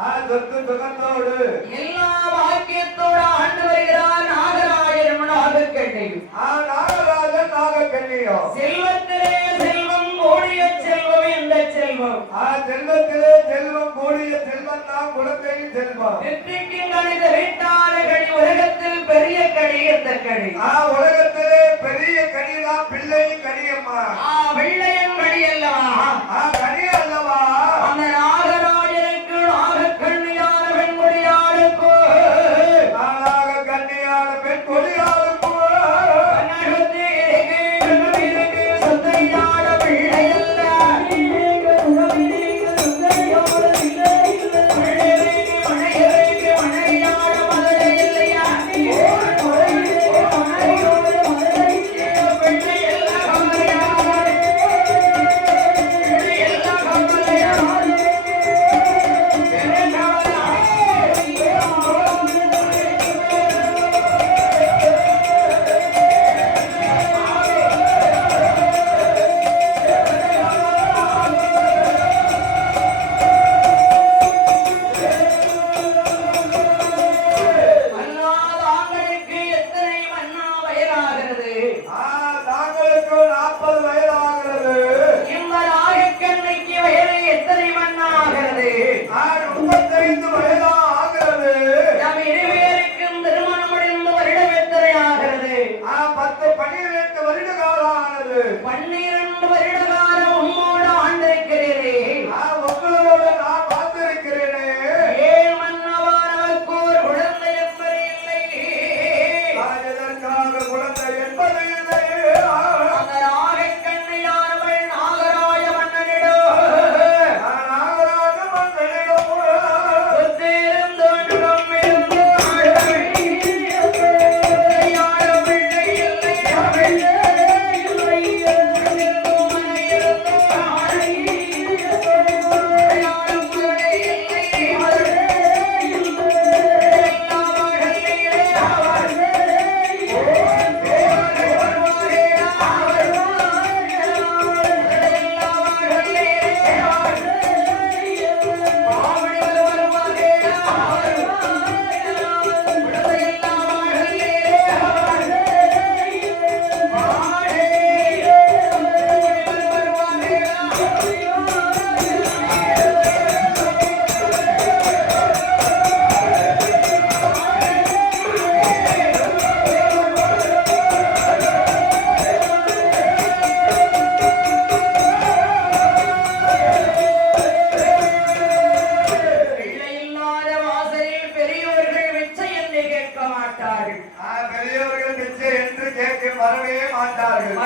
ஆ சொத்து சுகத்தோடு. எல்லா பாக்கியத்தோடு ஆண்டு செல்வத்திலே செல்வம் கூடிய செல்வம் எந்த செல்வம். ஆ செல்வத்திலே செல்வம் கூடிய செல்வம் தான் செல்வம். நெற்றிக்கு கணித வீட்டார கணி உலகத்தில் பெரிய கணி எந்த கணி ஆ உலகத்திலே பெரிய கணி தான் பிள்ளையின் கணியம்மா ஆ பெரியவர்கள் பிச்சை என்று கேட்க வரவே மாட்டார்கள்.